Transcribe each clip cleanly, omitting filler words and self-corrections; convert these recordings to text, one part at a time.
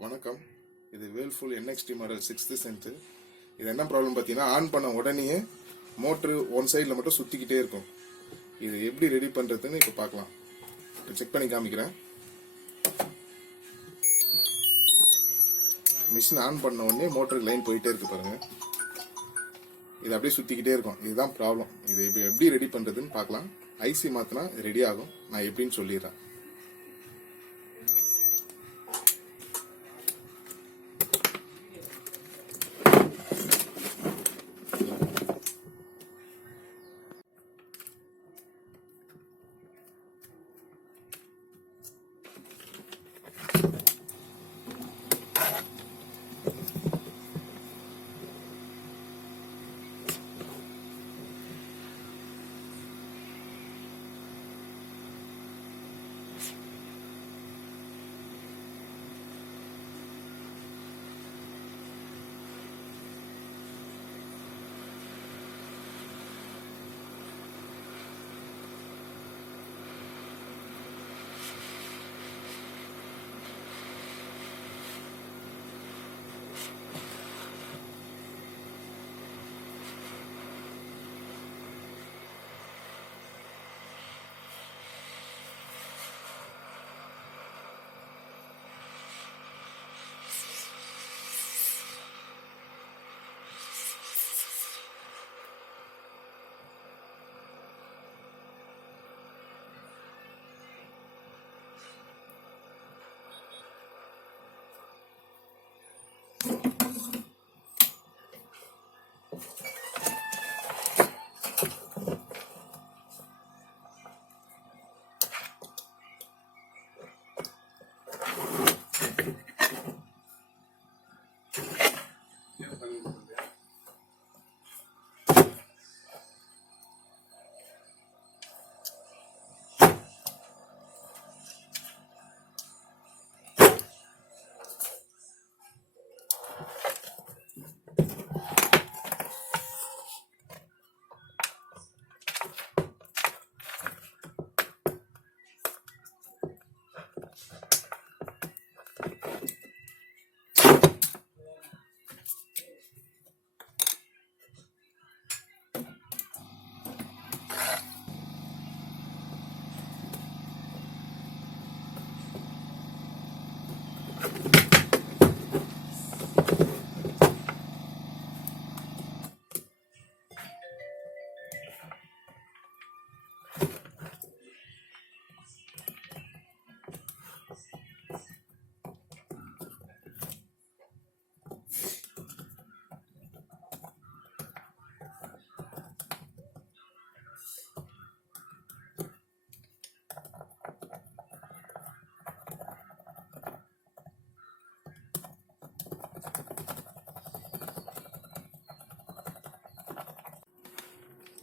வணக்கம். இது Whirlpool NXT model 6th send. இது என்ன ப்ராப்ளம் பார்த்தீங்கன்னா, ஆன் பண்ண உடனே மோட்ரு ஒன் சைடில் மட்டும் சுற்றிக்கிட்டே இருக்கும். இது எப்படி ரெடி பண்ணுறதுன்னு இப்போ பார்க்கலாம். இப்போ செக் பண்ணி காமிக்கிறேன். மிஷின் ஆன் பண்ண உடனே மோட்டருக்கு லைன் போயிட்டே இருக்கு பாருங்க. இது அப்படியே சுற்றிக்கிட்டே இருக்கும். இதுதான் ப்ராப்ளம். இது எப்படி ரெடி பண்ணுறதுன்னு பார்க்கலாம். ஐசி மாற்றினா ரெடி ஆகும். நான் எப்படின்னு சொல்லிடுறேன்.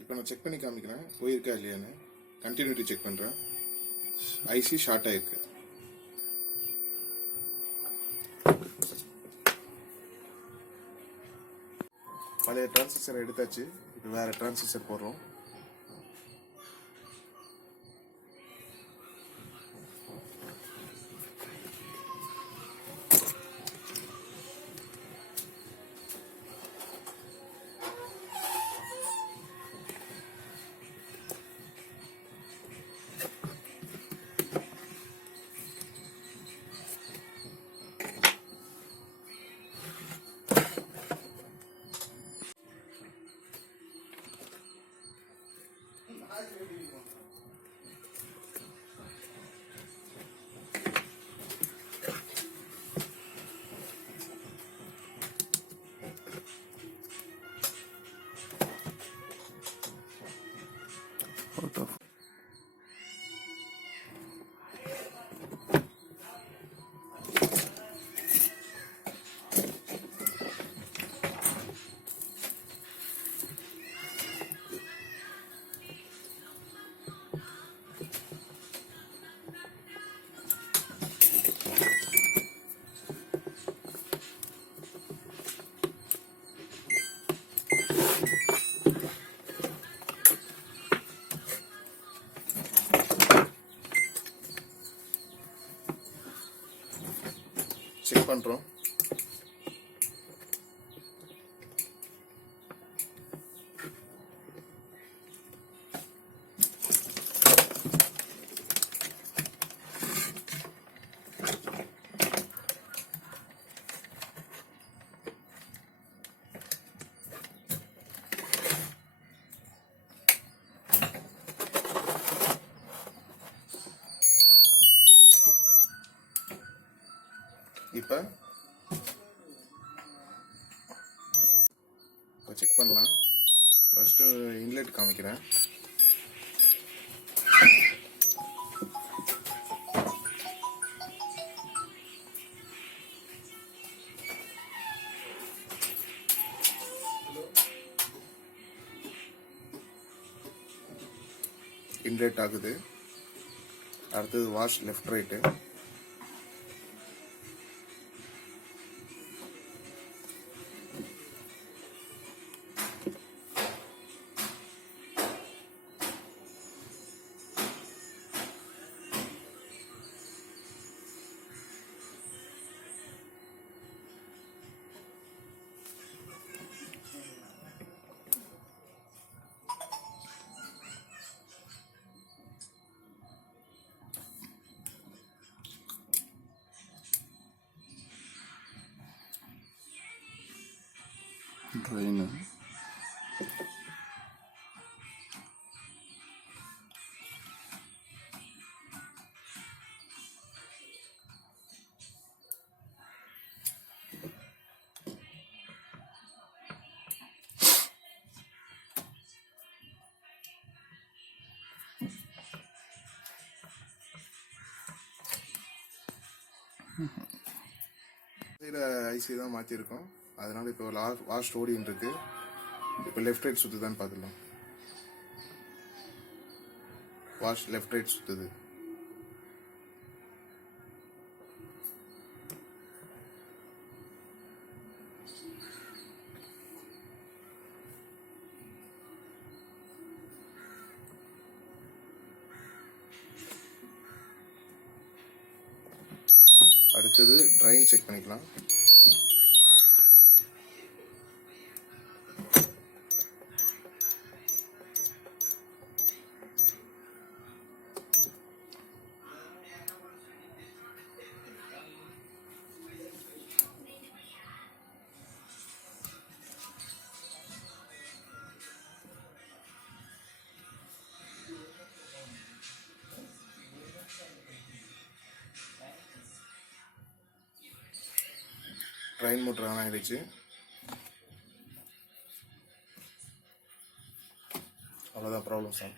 இப்போ நான் செக் பண்ணி காமிக்கிறேன் போயிருக்கா இல்லையான்னு. கண்டினியூட்டி செக் பண்ணுறேன். ஐசி ஷார்ட் ஆயிருக்கு. பழைய டிரான்சிஸ்டர் எடுத்தாச்சு. இப்போ வேற டிரான்சிஸ்டர் போடுறோம். செக் பண்ணுறோம். இப்போ செக் பண்ணலாம். ஃபஸ்ட்டு இன்லெட் காமிக்கிறேன். இன்லெட் ஆகுது. அடுத்தது wash left right. Drain IC தான் மாற்றிருக்கோம். அதனால இப்போ வாஷ் ஓடின்னு இருக்கு. இப்போ லெஃப்ட் ரைட் சுற்றுதான்னு பார்த்துக்கலாம். வாஷ் லெஃப்ட் ரைட் சுற்றுது. அடுத்தது ட்ரைன் செக் பண்ணிக்கலாம். ட்ரெயின் மோட்டர் ஆன் ஆகிடுச்சு. அவ்வளோதான் ப்ராப்ளம் சார்.